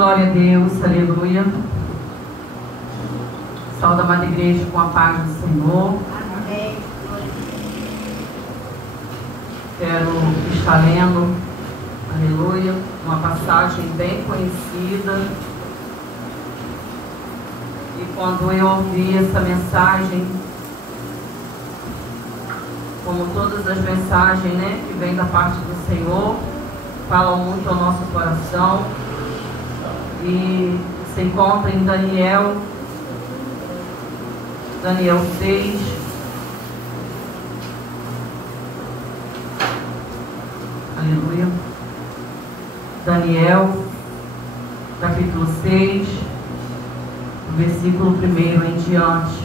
Glória a Deus, aleluia. Saúde a amada igreja com a paz do Senhor. Amém. Quero estar lendo, aleluia, uma passagem bem conhecida. E quando eu ouvi essa mensagem, como todas as mensagens, né, que vêm da parte do Senhor, falam muito ao nosso coração. E se encontra em Daniel 6. Aleluia. Daniel, capítulo 6, versículo 1 em diante,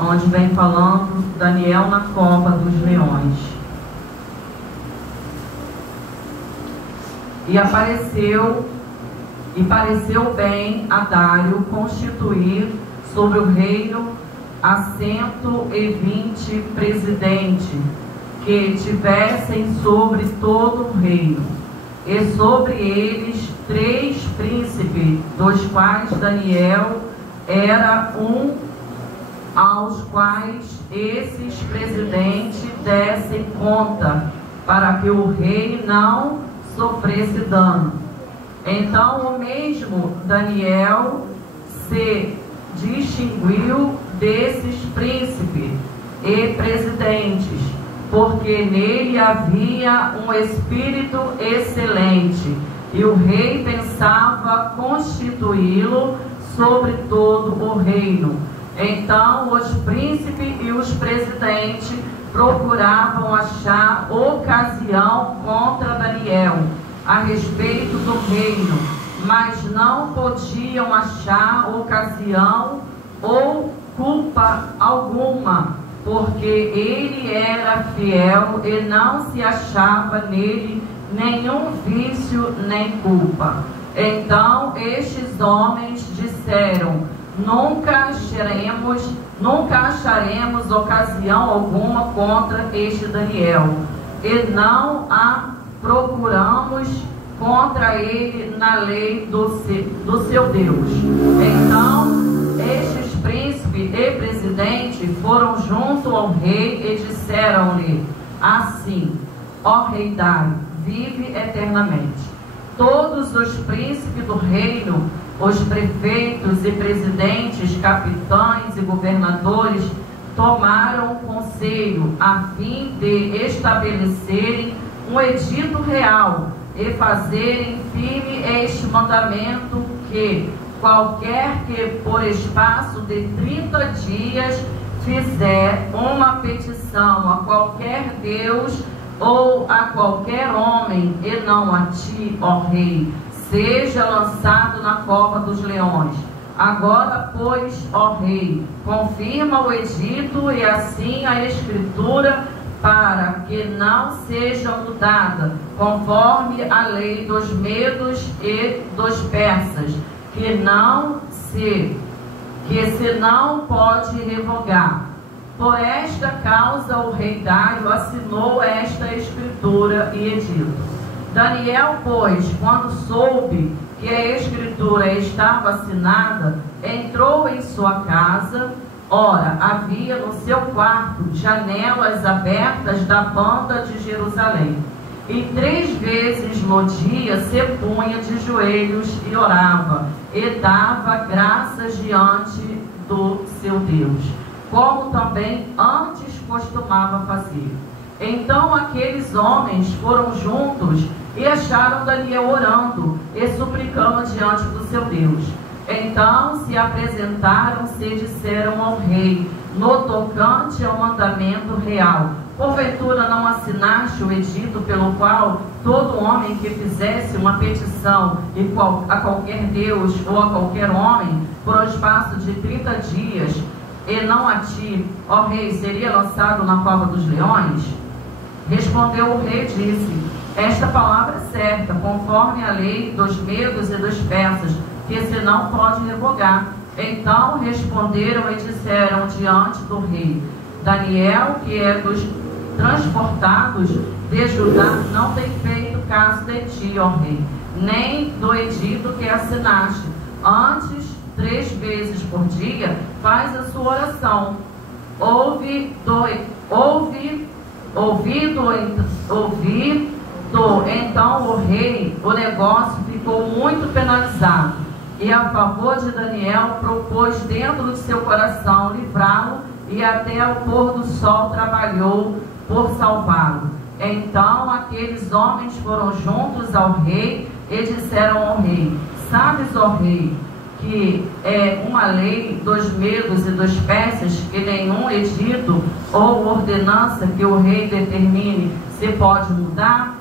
onde vem falando Daniel na cova dos leões. E pareceu bem a Dário constituir sobre o reino a 120 presidentes, que tivessem sobre todo o reino, e sobre eles 3 príncipes, dos quais Daniel era um, aos quais esses presidentes dessem conta, para que o rei não sofresse dano. Então o mesmo Daniel se distinguiu desses príncipes e presidentes, porque nele havia um espírito excelente, e o rei pensava constituí-lo sobre todo o reino. Então os príncipes e os presidentes procuravam achar ocasião contra Daniel a respeito do reino, mas não podiam achar ocasião ou culpa alguma, porque ele era fiel e não se achava nele nenhum vício nem culpa. Então estes homens disseram: nunca acharemos ocasião alguma contra este Daniel, e não a procuramos contra ele na lei do seu Deus. Então estes príncipes e presidentes foram junto ao rei e disseram-lhe assim: ó rei Dário, vive eternamente. Todos os príncipes do reino, os prefeitos e presidentes, capitães e governadores tomaram conselho a fim de estabelecerem um edito real e fazerem firme este mandamento, que qualquer que por espaço de 30 dias fizer uma petição a qualquer Deus ou a qualquer homem, e não a ti, ó rei, seja lançado na cova dos leões. Agora, pois, ó rei, confirma o edito e assim a escritura, para que não seja mudada, conforme a lei dos medos e dos persas, que se não pode revogar. Por esta causa o rei Dário assinou esta escritura e edito. Daniel, pois, quando soube que a escritura estava assinada, entrou em sua casa. Ora, havia no seu quarto janelas abertas da banda de Jerusalém. E 3 vezes no dia se punha de joelhos e orava, e dava graças diante do seu Deus, como também antes costumava fazer. Então aqueles homens foram juntos e acharam Daniel orando e suplicando diante do seu Deus. Então se apresentaram-se e disseram ao rei, no tocante ao mandamento real: porventura não assinaste o edito pelo qual todo homem que fizesse uma petição a qualquer Deus ou a qualquer homem, por um espaço de 30 dias, e não a ti, ó rei, seria lançado na cova dos leões? Respondeu o rei e disse: esta palavra é certa, conforme a lei dos medos e dos persas, que se não pode revogar. Então responderam e disseram diante do rei: Daniel, que é dos transportados de Judá, não tem feito caso de ti, ó rei. nem do edito que assinaste. Antes, 3 vezes por dia, faz a sua oração. Ouvido então o rei, o negócio ficou muito penalizado, e a favor de Daniel propôs dentro de seu coração livrá-lo, e até o pôr do sol trabalhou por salvá-lo. Então aqueles homens foram juntos ao rei e disseram ao rei: sabes, ó rei, que é uma lei dos medos e dos persas que nenhum edito ou ordenança que o rei determine se pode mudar?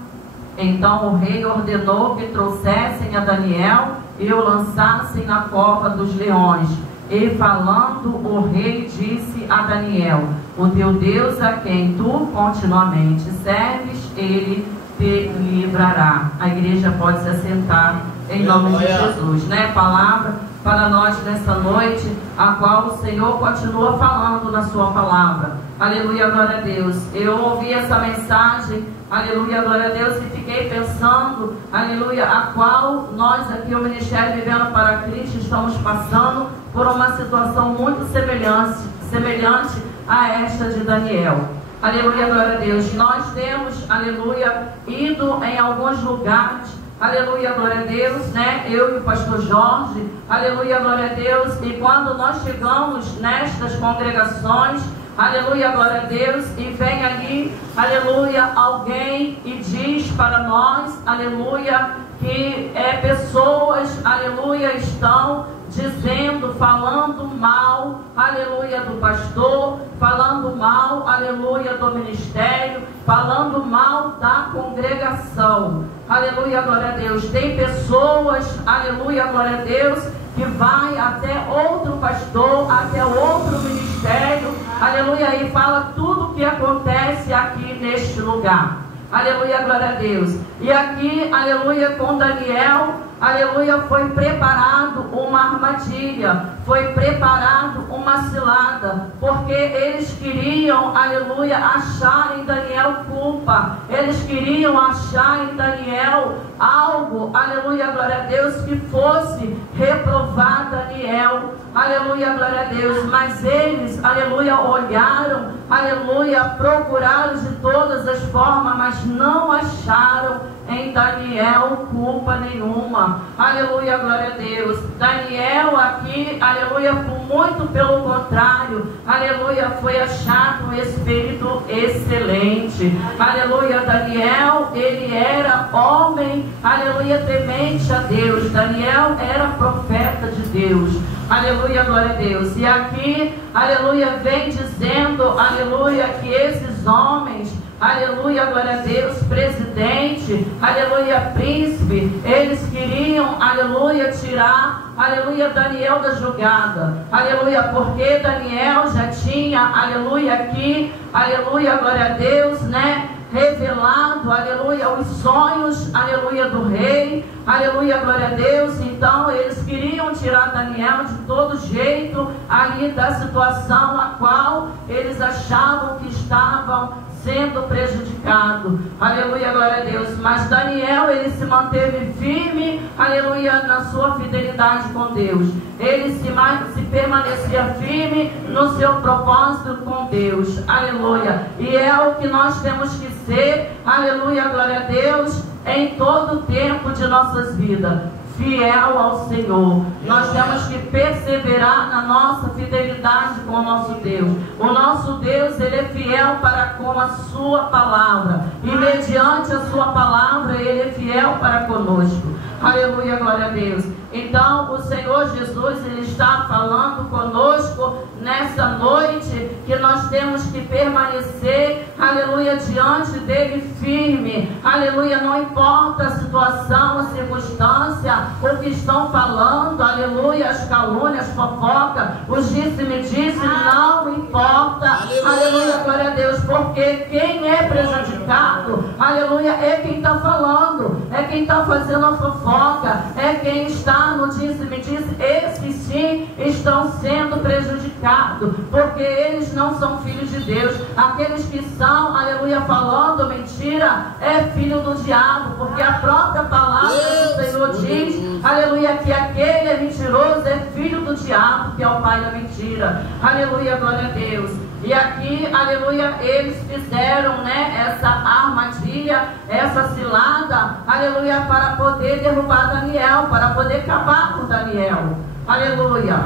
Então o rei ordenou que trouxessem a Daniel e o lançassem na cova dos leões. E falando, o rei disse a Daniel: o teu Deus, a quem tu continuamente serves, ele te livrará. A igreja pode se assentar em nome de Jesus, né? Palavra para nós nessa noite, a qual o Senhor continua falando na sua palavra. Aleluia, glória a Deus. Eu ouvi essa mensagem, aleluia, glória a Deus, e fiquei pensando, aleluia, a qual nós aqui, o Ministério Vivendo para Cristo, estamos passando por uma situação muito semelhante a esta de Daniel. Aleluia, glória a Deus. Nós temos, aleluia, ido em alguns lugares, aleluia, glória a Deus, né? Eu e o pastor Jorge, aleluia, glória a Deus. E quando nós chegamos nestas congregações, aleluia, glória a Deus, e vem ali, aleluia, alguém e diz para nós, aleluia, que pessoas, aleluia, estão dizendo, falando mal, aleluia, do pastor, falando mal, aleluia, do ministério, falando mal da congregação. Aleluia, glória a Deus. Tem pessoas, aleluia, glória a Deus, que vai até outro pastor, até outro ministério, aleluia, e fala tudo o que acontece aqui neste lugar. Aleluia, glória a Deus. E aqui, aleluia, com Daniel, aleluia, foi preparado uma armadilha, foi preparado uma cilada, porque eles queriam, aleluia, achar em Daniel culpa, eles queriam achar em Daniel algo, aleluia, glória a Deus, que fosse reprovar Daniel, aleluia, glória a Deus. Mas eles, aleluia, olharam, aleluia, procuraram de todas as formas, mas não acharam em Daniel culpa nenhuma. Aleluia, glória a Deus. Daniel aqui, aleluia, muito pelo contrário, aleluia, foi achado um espírito excelente. Aleluia, Daniel, ele era homem, aleluia, temente a Deus. Daniel era profeta de Deus. Aleluia, glória a Deus. E aqui, aleluia, vem dizendo, aleluia, que esses homens, aleluia, glória a Deus, presidente, aleluia, príncipe, eles queriam, aleluia, tirar, aleluia, Daniel da jogada, aleluia, porque Daniel já tinha, aleluia, aqui, aleluia, glória a Deus, né, revelado, aleluia, os sonhos, aleluia, do rei, aleluia, glória a Deus. Então eles queriam tirar Daniel de todo jeito ali da situação a qual eles achavam que estavam sendo prejudicado, aleluia, glória a Deus. Mas Daniel, ele se manteve firme, aleluia, na sua fidelidade com Deus. Ele se permanecia firme no seu propósito com Deus, aleluia. E é o que nós temos que ser, aleluia, glória a Deus, em todo o tempo de nossas vidas. Fiel ao Senhor. Nós temos que perseverar na nossa fidelidade com o nosso Deus. O nosso Deus, ele é fiel para com a sua palavra. E mediante a sua palavra, ele é fiel para conosco. Aleluia, glória a Deus. Então, o Senhor Jesus, ele está falando conosco nessa noite, que nós temos que permanecer, aleluia, diante dele firme. Aleluia, não importa a situação, a circunstância, o que estão falando, aleluia, as calúnias, fofoca, os disse-me-disse, não importa. Aleluia, glória a Deus, porque quem é prejudicado, aleluia, é quem está falando, é quem está fazendo a fofoca, é quem está no disse-me-disse. Esses sim estão sendo prejudicados, porque eles não são filhos de Deus. Aqueles que são, aleluia, falando mentira, é filho do diabo, porque a própria palavra do diz, aleluia, que aquele é mentiroso, é filho do diabo, que é o pai da mentira. Aleluia, glória a Deus. E aqui, aleluia, eles fizeram, né, essa armadilha, essa cilada, aleluia, para poder derrubar Daniel, para poder acabar com Daniel. Aleluia.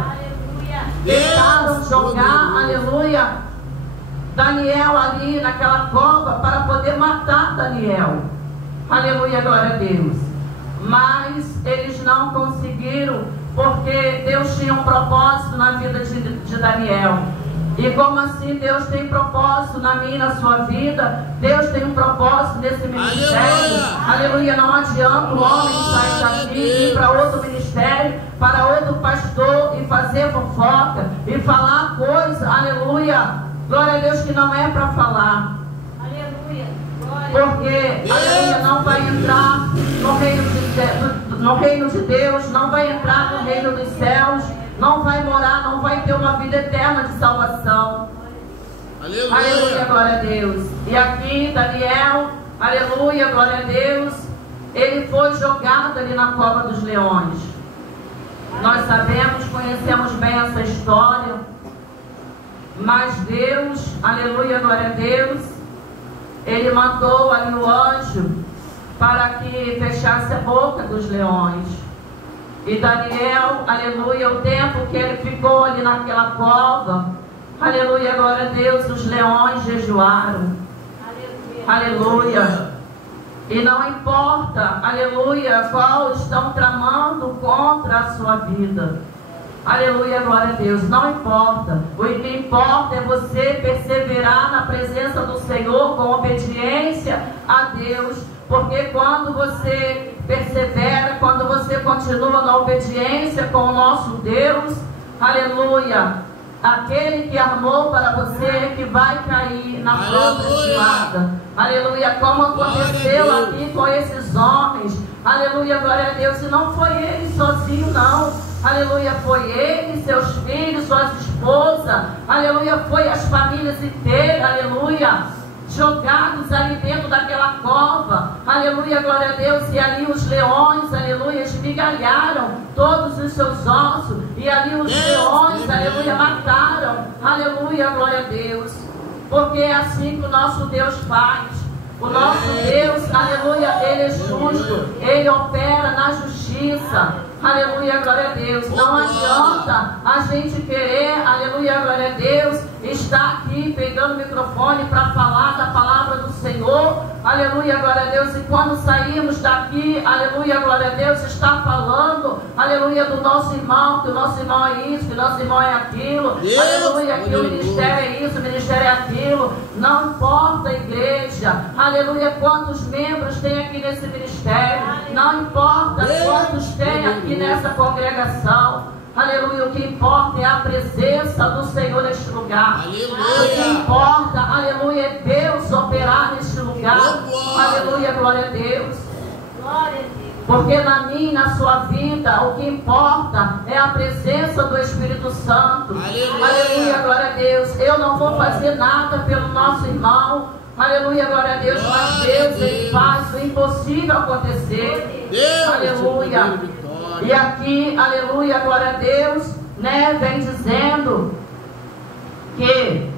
Tentaram jogar, aleluia, Daniel ali naquela cova para poder matar Daniel. Aleluia, glória a Deus. Mas eles não conseguiram, porque Deus tinha um propósito na vida de Daniel. E como assim Deus tem propósito na minha e na sua vida? Deus tem um propósito nesse ministério. Aleluia, não adianta o homem sair daqui e ir para outro ministério, para outro pastor e fazer fofoca e falar coisa, aleluia, glória a Deus, que não é para falar. Aleluia, porque, aleluia, não vai entrar no reino de Deus, não vai entrar no reino dos céus, não vai morar, não vai ter uma vida eterna de salvação. Aleluia, aleluia, glória a Deus. E aqui Daniel, aleluia, glória a Deus, ele foi jogado ali na cova dos leões. Nós sabemos, conhecemos bem essa história, mas Deus, aleluia, glória a Deus, ele mandou ali o anjo para que fechasse a boca dos leões. E Daniel, aleluia, o tempo que ele ficou ali naquela cova, aleluia, glória a Deus, os leões jejuaram. Aleluia. E não importa, aleluia, qual estão tramando contra a sua vida. Aleluia, glória a Deus, não importa. O que importa é você perseverar na presença do Senhor com obediência a Deus. Porque quando você persevera, quando você continua na obediência com o nosso Deus, aleluia, aquele que armou para você é que vai cair na própria cilada. Aleluia, como aconteceu aqui com esses homens. Aleluia, glória a Deus. E não foi ele sozinho, não. Aleluia, foi ele, seus filhos, suas esposas. Aleluia, foi as famílias inteiras. Aleluia, jogados ali dentro daquela cova. Aleluia, glória a Deus. E ali os leões, aleluia, esmigalharam todos os seus ossos. E ali os leões, aleluia, mataram. Aleluia, glória a Deus. Porque é assim que o nosso Deus faz. O nosso Deus, aleluia, ele é justo. Ele opera na justiça. Aleluia, glória a Deus. Não adianta a gente querer, aleluia, glória a Deus, estar aqui pegando o microfone para falar da palavra do Senhor. Aleluia, glória a Deus. E quando saímos daqui, aleluia, glória a Deus, está falando, aleluia, do nosso irmão, que o nosso irmão é isso, que o nosso irmão é aquilo. Aleluia, que o ministério é isso, o ministério é aquilo. Não importa a igreja, aleluia, quantos membros tem aqui nesse ministério. Não importa quantos tem aqui nessa congregação. Aleluia, o que importa é a presença do Senhor neste lugar. Aleluia. O que importa, aleluia, é Deus operar neste lugar. Aleluia, glória a Deus. Glória a Deus. Porque na minha e na sua vida, o que importa é a presença do Espírito Santo. Aleluia, aleluia, glória a Deus. Eu não vou fazer nada pelo nosso irmão. Aleluia, glória a Deus. Mas Deus, ele faz o impossível acontecer. Aleluia. E aqui, aleluia, glória a Deus, né, vem dizendo que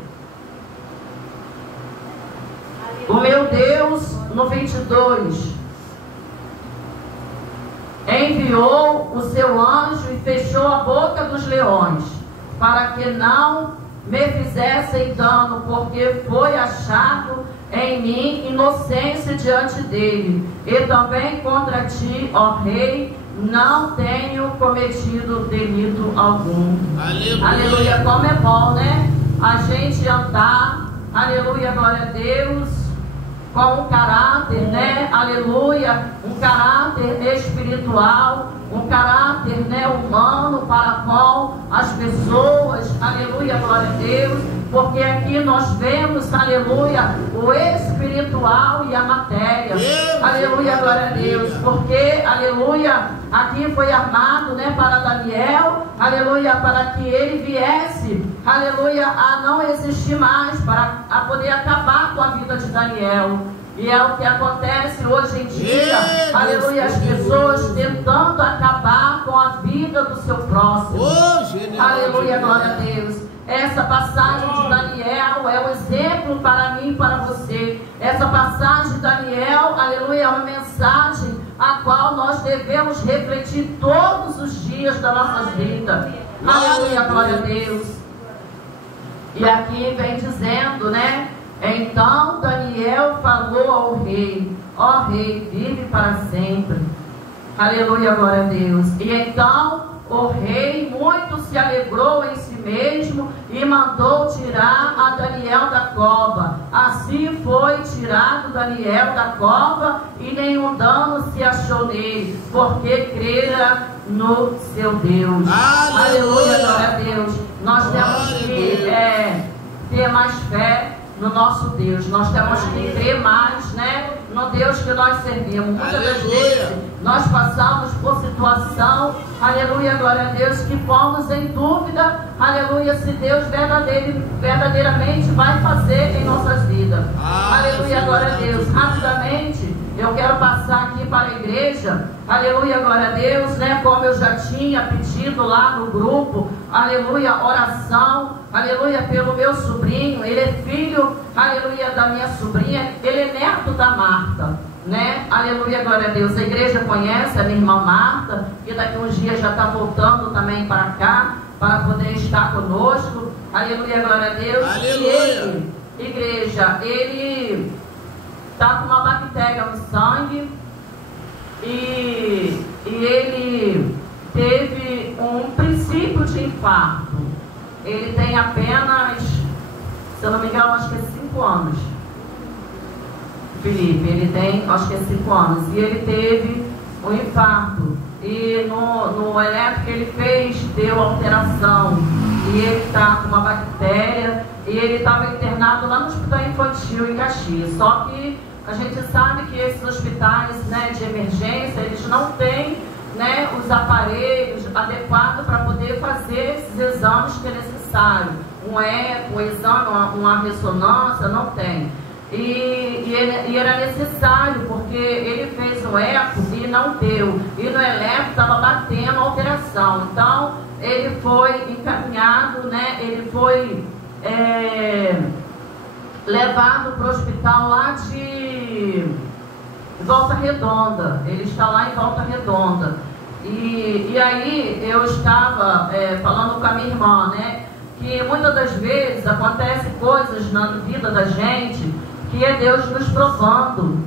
o meu Deus, no 22, enviou o seu anjo e fechou a boca dos leões, para que não me fizessem dano, porque foi achado em mim inocência diante dele, e também contra ti, ó rei, não tenho cometido delito algum. Aleluia. Aleluia, como é bom, né? A gente andar, aleluia, glória a Deus, com um caráter, né? Aleluia, um caráter espiritual, um caráter, né, humano para com as pessoas. Aleluia, glória a Deus. Porque aqui nós vemos, aleluia, o espiritual e a matéria. Aleluia, glória a Deus. Porque, aleluia, aqui foi armado, né, para Daniel, aleluia, para que ele viesse, aleluia, a não existir mais, para a poder acabar com a vida de Daniel. E é o que acontece hoje em dia, aleluia, as pessoas tentando, com a vida do seu próximo. Aleluia, glória a Deus. Essa passagem de Daniel é um exemplo para mim e para você. Essa passagem de Daniel, aleluia, é uma mensagem a qual nós devemos refletir todos os dias da nossa vida. Aleluia, glória a Deus. E aqui vem dizendo, né? Então Daniel falou ao rei: ó rei, vive para sempre. Aleluia, glória a Deus. E então o rei muito se alegrou em si mesmo e mandou tirar a Daniel da cova. Assim foi tirado Daniel da cova e nenhum dano se achou nele, porque crera no seu Deus. Aleluia, glória a Deus. Nós temos que ter mais fé no nosso Deus. Nós temos que crer mais, né, no Deus que nós servimos. Muitas das vezes nós passamos por situação, aleluia, glória a Deus, que pomos em dúvida, aleluia, se Deus verdadeiramente vai fazer em nossas vidas. Aleluia, glória a Deus. Rapidamente eu quero passar aqui para a igreja, aleluia, glória a Deus, né, como eu já tinha pedido lá no grupo, aleluia, oração, aleluia, pelo meu sobrinho. Ele é filho, aleluia, da minha sobrinha, ele é neto da Marta, né, aleluia, glória a Deus. A igreja conhece a minha irmã Marta, que daqui uns dias já está voltando também para cá, para poder estar conosco, aleluia, glória a Deus. Aleluia. E ele, igreja, ele está com uma bactéria no sangue e ele teve um princípio de infarto. Ele tem apenas, se eu não me engano, acho que é 5 anos. Felipe, ele tem, acho que é 5 anos. E ele teve um infarto. E no eletro que ele fez, deu alteração. E ele está com uma bactéria. E ele estava internado lá no hospital infantil em Caxias. Só que a gente sabe que esses hospitais, né, de emergência, eles não têm, né, os aparelhos adequados para poder fazer esses exames que é necessário. Um eco, um exame, uma ressonância, não tem. E era necessário, porque ele fez um eco e não deu. E no eletro estava batendo alteração. Então, ele foi encaminhado, né, ele foi levado para o hospital lá de Volta Redonda. Ele está lá em Volta Redonda. E aí eu estava falando com a minha irmã, né, que muitas das vezes acontecem coisas na vida da gente que é Deus nos provando.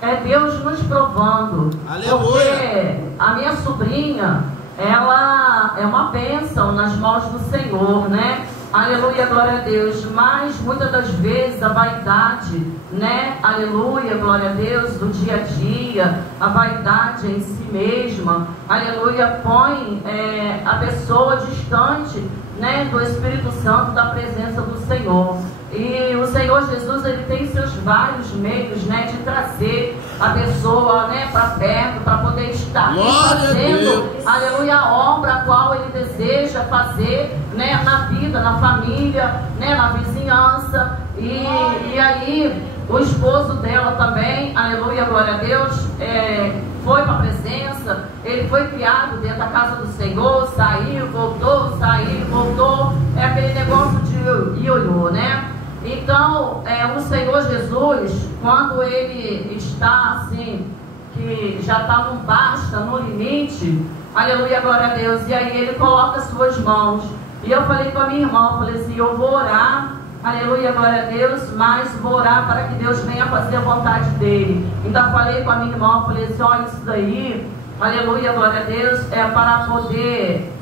É Deus nos provando. Aleluia. Porque a minha sobrinha, ela é uma bênção nas mãos do Senhor, né? Aleluia, glória a Deus. Mas muitas das vezes a vaidade, né? Aleluia, glória a Deus, do dia a dia, a vaidade em si mesma, aleluia, põe a pessoa distante, né, do Espírito Santo, da presença do Senhor. E o Senhor Jesus, ele tem seus vários meios, né, de trazer a pessoa, né, para perto, para poder estar fazendo, aleluia, a obra a qual ele deseja fazer, né, na vida, na família, né, na vizinhança. E aí o esposo dela também, aleluia, glória a Deus, foi para a presença. Ele foi criado dentro da casa do Senhor, saiu, voltou, é aquele negócio de ioiô, né? Então, o Senhor Jesus, quando ele está assim, que já está no basta, no limite, aleluia, glória a Deus, e aí ele coloca as suas mãos. E eu falei com a minha irmã, falei assim, eu vou orar, aleluia, glória a Deus, mas vou orar para que Deus venha fazer a vontade dele. Então falei com a minha irmã, falei assim, olha, isso daí, aleluia, glória a Deus, é para poder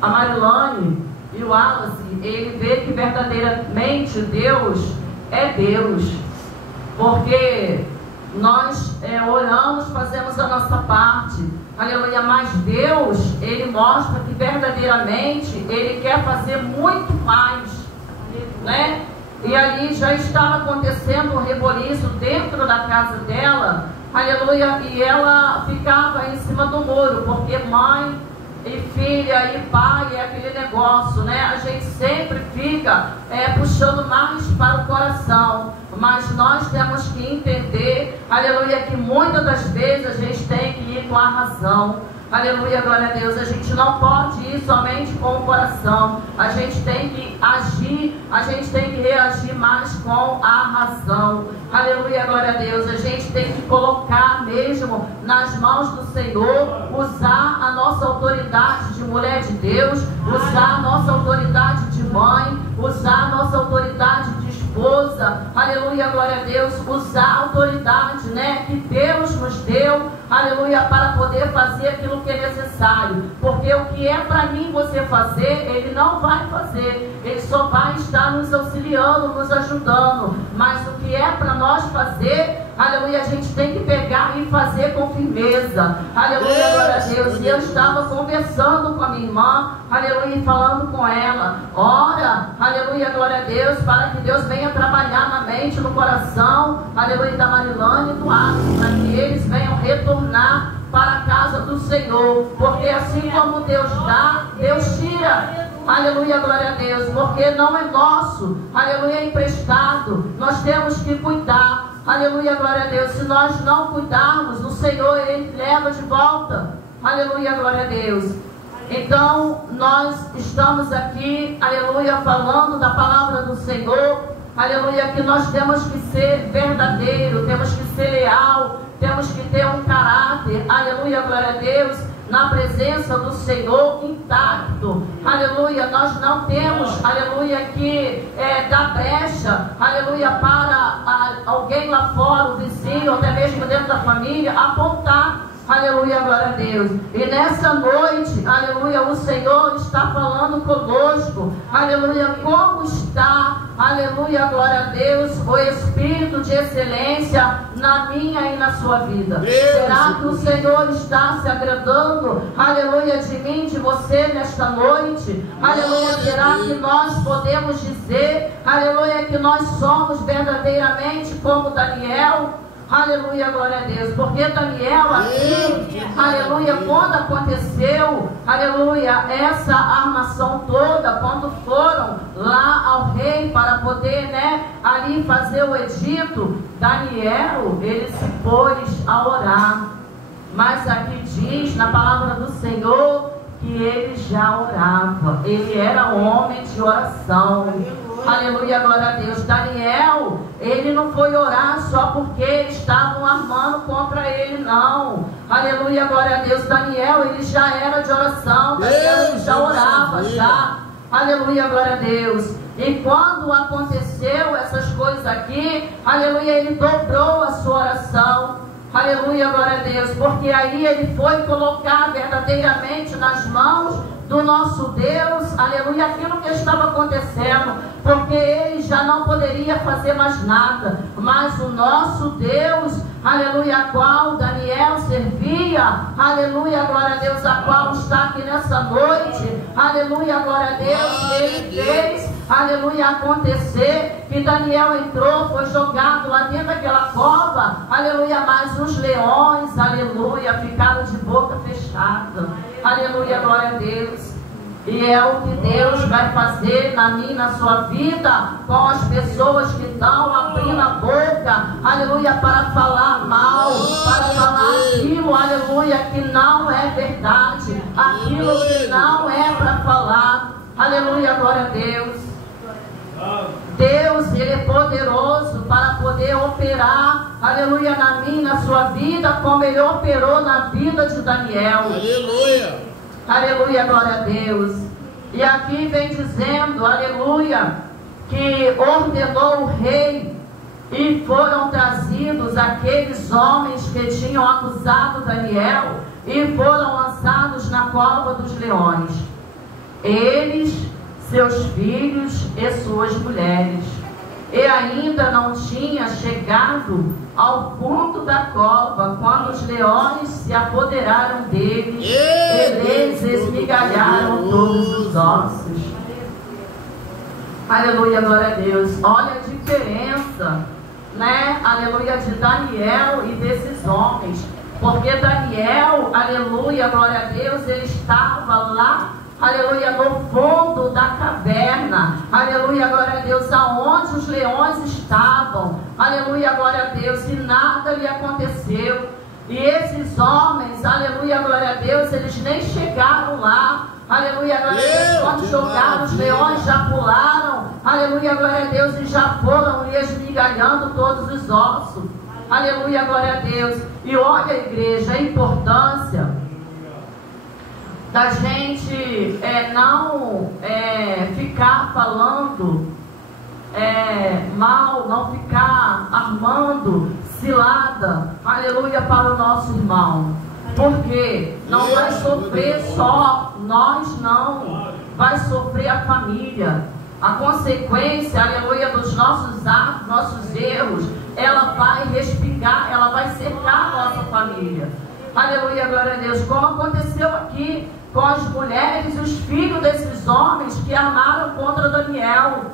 a Marilane e o Wallace, ele vê que verdadeiramente Deus é Deus. Porque nós oramos, fazemos a nossa parte, aleluia, mas Deus, ele mostra que verdadeiramente ele quer fazer muito mais, né? E ali já estava acontecendo um reboliço dentro da casa dela, aleluia, e ela ficava em cima do muro, porque mãe e filha e pai é aquele negócio, né? A gente sempre fica puxando mais para o coração, mas nós temos que entender, aleluia, que muitas das vezes a gente tem que ir com a razão. aleluia, glória a Deus, a gente não pode ir somente com o coração, a gente tem que agir, a gente tem que reagir mais com a razão, aleluia, glória a Deus, a gente tem que colocar mesmo nas mãos do Senhor, usar a nossa autoridade de mulher de Deus, usar a nossa autoridade de mãe, usar a nossa autoridade de esposa, aleluia, glória a Deus, usar a autoridade, né, que Deus nos deu, aleluia, para poder fazer aquilo que é necessário, porque o que é para mim você fazer, Ele não vai fazer, Ele só vai estar nos auxiliando, nos ajudando, mas o que é para nós fazer, aleluia, a gente tem que pegar e fazer com firmeza, aleluia, glória a Deus. E eu estava conversando com a minha irmã, aleluia, e falando com ela, ora, aleluia, glória a Deus, para que Deus venha trabalhar na mente, no coração, aleluia, da Marilane e do Alisson, para que eles venham retornar para a casa do Senhor, porque assim como Deus dá, Deus tira, aleluia, glória a Deus, porque não é nosso, aleluia, é emprestado, nós temos que cuidar, aleluia, glória a Deus, se nós não cuidarmos, o Senhor, Ele leva de volta, aleluia, glória a Deus. Então, nós estamos aqui, aleluia, falando da palavra do Senhor, aleluia, que nós temos que ser verdadeiro, temos que ser leal, temos que ter um caráter, aleluia, glória a Deus, na presença do Senhor intacto, aleluia, nós não temos, aleluia, que dar brecha, aleluia, para alguém lá fora, o vizinho, ou até mesmo dentro da família, apontar, aleluia, glória a Deus. E nessa noite, aleluia, o Senhor está falando conosco, aleluia, como está, aleluia, glória a Deus, o Espírito de excelência na minha e na sua vida. Deus, será que o Senhor está se agradando, aleluia, de mim, de você nesta noite? Aleluia, será que nós podemos dizer, aleluia, que nós somos verdadeiramente como Daniel? Aleluia, glória a Deus, porque Daniel aqui, aleluia, quando aconteceu, aleluia, essa armação toda, quando foram lá ao rei para poder, né, ali fazer o edito, Daniel, ele se pôs a orar, mas aqui diz na palavra do Senhor que ele já orava, ele era homem de oração. Aleluia, glória a Deus. Daniel, ele não foi orar só porque estavam armando contra ele, não. Aleluia, glória a Deus. Daniel, ele já era de oração, Daniel, ele já orava, já. Aleluia, glória a Deus. E quando aconteceu essas coisas aqui, aleluia, ele dobrou a sua oração. Aleluia, glória a Deus, porque aí ele foi colocar verdadeiramente nas mãos do nosso Deus, aleluia, aquilo que estava acontecendo, porque ele já não poderia fazer mais nada, mas o nosso Deus, aleluia, a qual Daniel servia, aleluia, glória a Deus, a qual está aqui nessa noite, aleluia, glória a Deus, ele fez, aleluia, acontecer, que Daniel entrou, foi jogado lá dentro daquela cova, aleluia, mas os leões, aleluia, ficaram de boca fechada, aleluia, glória a Deus. E é o que Deus vai fazer na minha e na sua vida, com as pessoas que estão abrindo a boca, aleluia, para falar mal, para falar aquilo, aleluia, que não é verdade, aquilo que não é para falar, aleluia, glória a Deus. Deus, Ele é poderoso para poder operar, aleluia, na minha e na sua vida, como Ele operou na vida de Daniel. Aleluia. Aleluia, glória a Deus. E aqui vem dizendo, aleluia, que ordenou o rei e foram trazidos aqueles homens que tinham acusado Daniel e foram lançados na cova dos leões. Eles, seus filhos e suas mulheres. E ainda não tinha chegado ao fundo da cova, quando os leões se apoderaram deles, eles esmigalharam todos os ossos. Aleluia, glória a Deus. Olha a diferença, né? Aleluia, de Daniel e desses homens. Porque Daniel, aleluia, glória a Deus, ele estava lá, aleluia, no fundo da caverna, aleluia, glória a Deus, aonde os leões estavam, aleluia, glória a Deus, e nada lhe aconteceu. E esses homens, aleluia, glória a Deus, Deus, eles nem chegaram lá. Aleluia, glória a Deus. Quando jogaram, os leões já pularam. Aleluia, glória a Deus. E já foram lhe esmigalhando todos os ossos. Aleluia, glória a Deus. E olha, igreja, a importância da gente não ficar falando mal, não ficar armando cilada, aleluia, para o nosso irmão. Porque não vai sofrer só nós, não. Vai sofrer a família. A consequência, aleluia, dos nossos atos, nossos erros, ela vai respingar, ela vai cercar a nossa família. Aleluia, glória a Deus. Como aconteceu aqui com as mulheres e os filhos desses homens que armaram contra Daniel.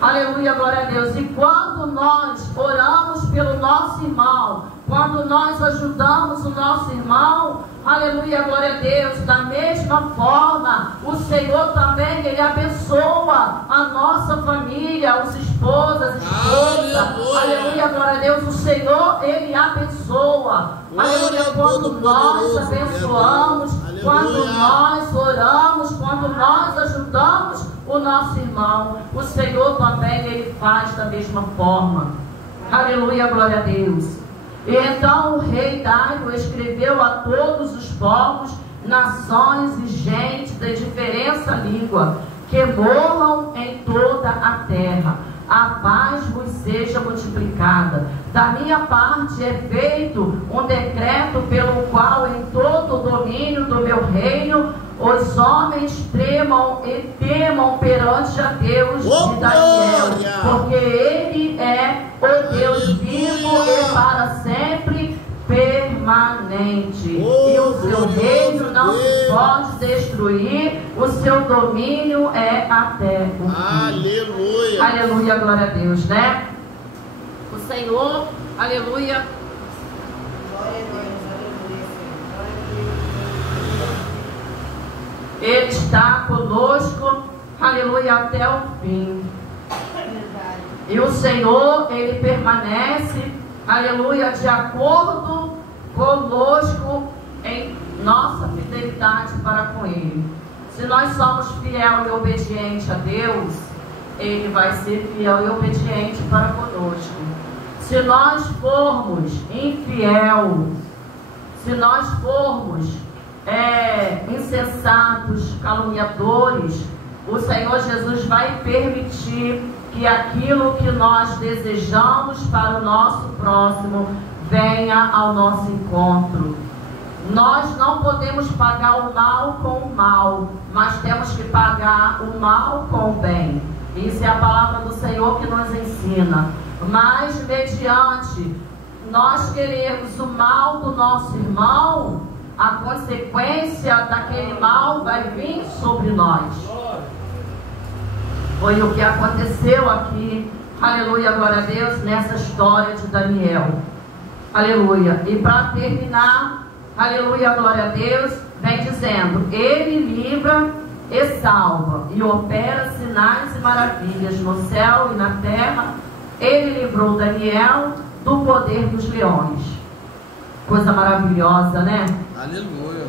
Aleluia, glória a Deus. E quando nós oramos pelo nosso irmão, quando nós ajudamos o nosso irmão, aleluia, glória a Deus, da mesma forma, o Senhor também, Ele abençoa a nossa família, os esposos, as esposas, aleluia, glória a Deus, o Senhor, Ele abençoa, aleluia, quando nós abençoamos, quando nós oramos, quando nós ajudamos o nosso irmão, o Senhor também, Ele faz da mesma forma, aleluia, glória a Deus. E então o rei Dário escreveu a todos os povos, nações e gente de diferente língua, que morram em toda a terra. A paz vos seja multiplicada. Da minha parte é feito um decreto pelo qual em todo o domínio do meu reino os homens tremam e temam perante a Deus de Daniel, porque Ele é o Deus vivo e para sempre permanente. E o seu reino não se pode destruir, o seu domínio é até o fim. Aleluia. Aleluia, glória a Deus, né? O Senhor, aleluia. Ele está conosco, aleluia, até o fim. E o Senhor, Ele permanece, aleluia, de acordo conosco em nossa fidelidade para com Ele. Se nós somos fiel e obedientes a Deus, Ele vai ser fiel e obediente para conosco. Se nós formos infiel, se nós formos insensatos, caluniadores, o Senhor Jesus vai permitir que aquilo que nós desejamos para o nosso próximo venha ao nosso encontro. Nós não podemos pagar o mal com o mal, mas temos que pagar o mal com o bem. Isso é a palavra do Senhor que nos ensina. Mas mediante nós queremos o mal do nosso irmão, a consequência daquele mal vai vir sobre nós. Foi o que aconteceu aqui, aleluia, glória a Deus, nessa história de Daniel. Aleluia. E para terminar, aleluia, glória a Deus, vem dizendo: Ele livra e salva, e opera sinais e maravilhas no céu e na terra. Ele livrou Daniel do poder dos leões. Coisa maravilhosa, né? Aleluia.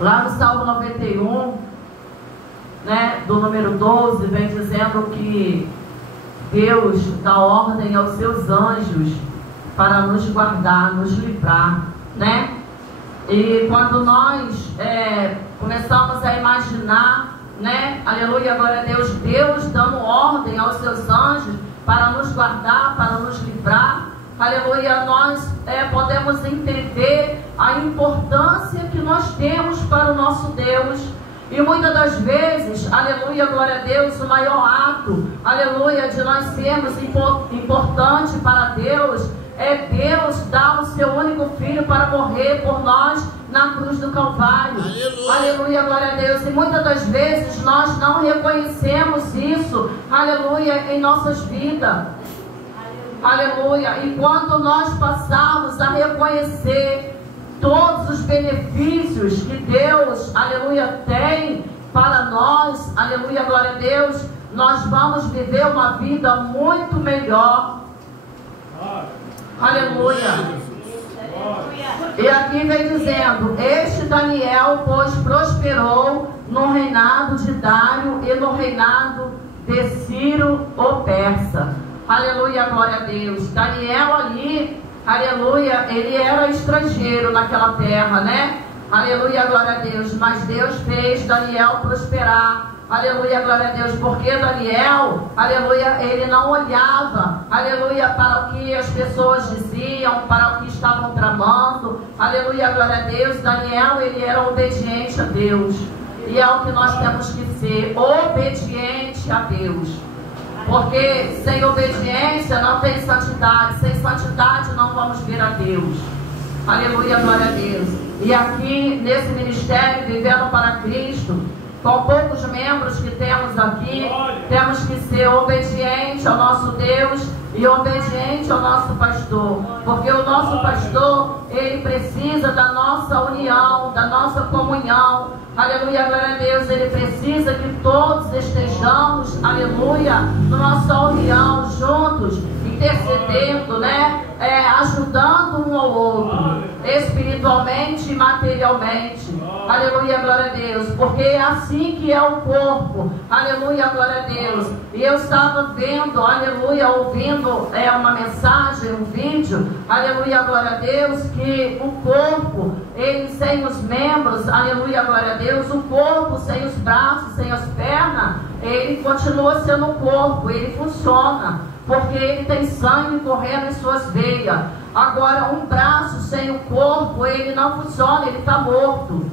Lá no Salmo 91, né, do número 12, vem dizendo que Deus dá ordem aos seus anjos para nos guardar, nos livrar, né? E quando nós começamos a imaginar, né, aleluia, glória a Deus, Deus dando ordem aos seus anjos para nos guardar, para nos livrar, aleluia, nós podemos entender a importância que nós temos para o nosso Deus. E muitas das vezes, aleluia, glória a Deus, o maior ato, aleluia, de nós sermos importante para Deus é Deus dar o seu único filho para morrer por nós na cruz do Calvário. Aleluia, aleluia, glória a Deus. E muitas das vezes nós não reconhecemos isso, aleluia, em nossas vidas. Aleluia. E quando nós passarmos a reconhecer todos os benefícios que Deus, aleluia, tem para nós, aleluia, glória a Deus, nós vamos viver uma vida muito melhor. Aleluia. E aqui vem dizendo: este Daniel, pois, prosperou no reinado de Dário e no reinado de Ciro o Persa. Aleluia, glória a Deus. Daniel ali, aleluia, ele era estrangeiro naquela terra, né? Aleluia, glória a Deus. Mas Deus fez Daniel prosperar. Aleluia, glória a Deus, porque Daniel, aleluia, ele não olhava, aleluia, para o que as pessoas diziam, para o que estavam tramando, aleluia, glória a Deus. Daniel, ele era obediente a Deus, e é o que nós temos que ser, obediente a Deus, porque sem obediência não tem santidade, sem santidade não vamos ver a Deus. Aleluia, glória a Deus. E aqui, nesse ministério, Vivendo para Cristo, com poucos membros que temos aqui, temos que ser obedientes ao nosso Deus e obediente ao nosso pastor, porque o nosso pastor, ele precisa da nossa união, da nossa comunhão. Aleluia, glória a Deus. Ele precisa que todos estejamos, aleluia, na nossa união, juntos, intercedendo, né? Ajudando um ao outro, espiritualmente e materialmente. Aleluia, glória a Deus, porque é assim que é o corpo. Aleluia, glória a Deus. E eu estava vendo, aleluia, ouvindo uma mensagem, um vídeo, aleluia, glória a Deus, que o corpo, ele sem os membros, aleluia, glória a Deus, o corpo sem os braços, sem as pernas, ele continua sendo o corpo, ele funciona, porque ele tem sangue correndo em suas veias. Agora, um braço sem o corpo, ele não funciona, ele está morto.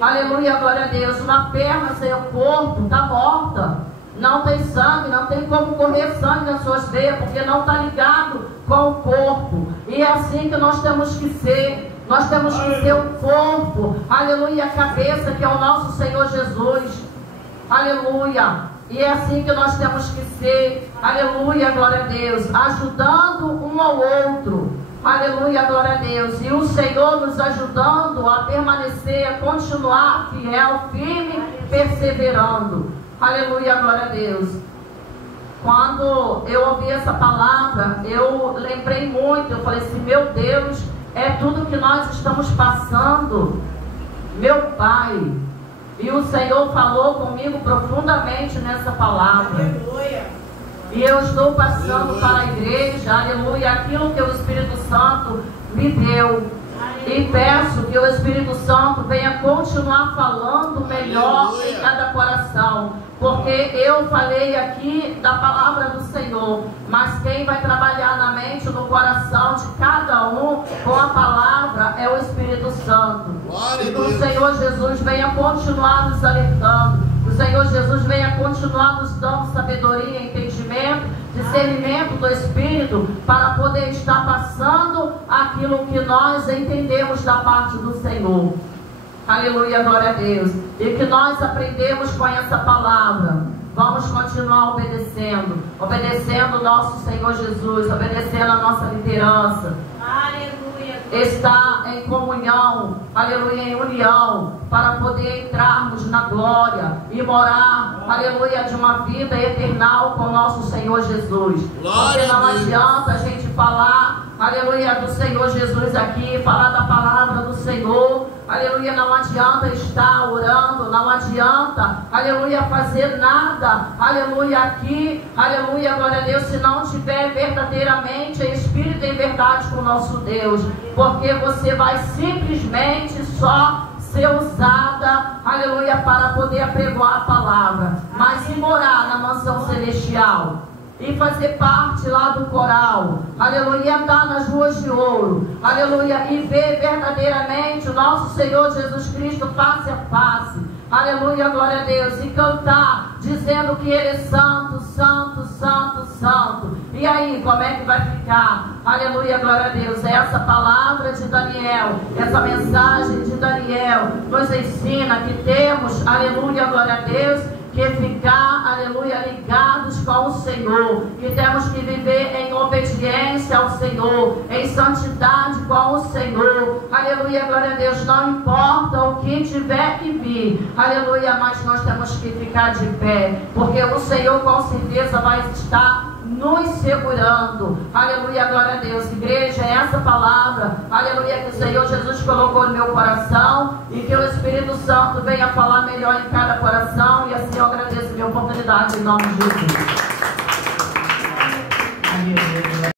Aleluia, glória a Deus. Uma perna sem o corpo está morta. Não tem sangue, não tem como correr sangue nas suas veias, porque não está ligado com o corpo. E é assim que nós temos que ser. Nós temos que ser o corpo. Aleluia, a cabeça que é o nosso Senhor Jesus. Aleluia. E é assim que nós temos que ser. Aleluia, glória a Deus. Ajudando um ao outro. Aleluia, glória a Deus. E o Senhor nos ajudando a permanecer, a continuar fiel, firme, perseverando. Aleluia, glória a Deus. Quando eu ouvi essa palavra, eu lembrei muito. Eu falei assim: meu Deus, é tudo que nós estamos passando, meu Pai. E o Senhor falou comigo profundamente nessa palavra. Aleluia. E eu estou passando para a igreja, aleluia, aquilo que o Espírito Santo me deu. E peço que o Espírito Santo venha continuar falando melhor em cada coração. Porque eu falei aqui da palavra do Senhor, mas quem vai trabalhar na mente, no coração de cada um com a palavra é o Espírito Santo. E que o Senhor Jesus venha continuar nos alertando. O Senhor Jesus venha continuar nos dando sabedoria, entendimento, discernimento do Espírito, para poder estar passando aquilo que nós entendemos da parte do Senhor. Aleluia, glória a Deus. E que nós aprendemos com essa palavra. Vamos continuar obedecendo. Obedecendo o nosso Senhor Jesus. Obedecendo a nossa liderança. Aleluia. Estar em comunhão, aleluia, em união, para poder entrarmos na glória e morar, aleluia, de uma vida eternal com o nosso Senhor Jesus. Porque não adianta a gente falar, aleluia, do Senhor Jesus aqui, falar da palavra do Senhor, aleluia, não adianta estar orando, não adianta, aleluia, fazer nada, aleluia, aqui, aleluia, glória a Deus, se não tiver verdadeiramente em espírito e em verdade com o nosso Deus, porque você vai simplesmente só ser usada, aleluia, para poder apregoar a palavra, mas em morar na mansão celestial, e fazer parte lá do coral, aleluia, e andar nas ruas de ouro, aleluia, e ver verdadeiramente o nosso Senhor Jesus Cristo face a face, aleluia, glória a Deus, e cantar, dizendo que Ele é santo, santo, santo, santo. E aí, como é que vai ficar? Aleluia, glória a Deus. Essa palavra de Daniel, essa mensagem de Daniel nos ensina que temos, aleluia, glória a Deus, que ficar, aleluia, ligados com o Senhor, que temos que viver em obediência ao Senhor, em santidade com o Senhor, aleluia, glória a Deus, não importa o que tiver que vir, aleluia, mas nós temos que ficar de pé, porque o Senhor com certeza vai estar nos segurando. Aleluia, glória a Deus. Igreja, é essa palavra, aleluia, que o Senhor Jesus colocou no meu coração e que o Espírito Santo venha falar melhor em cada coração. E assim eu agradeço a minha oportunidade em nome de Jesus.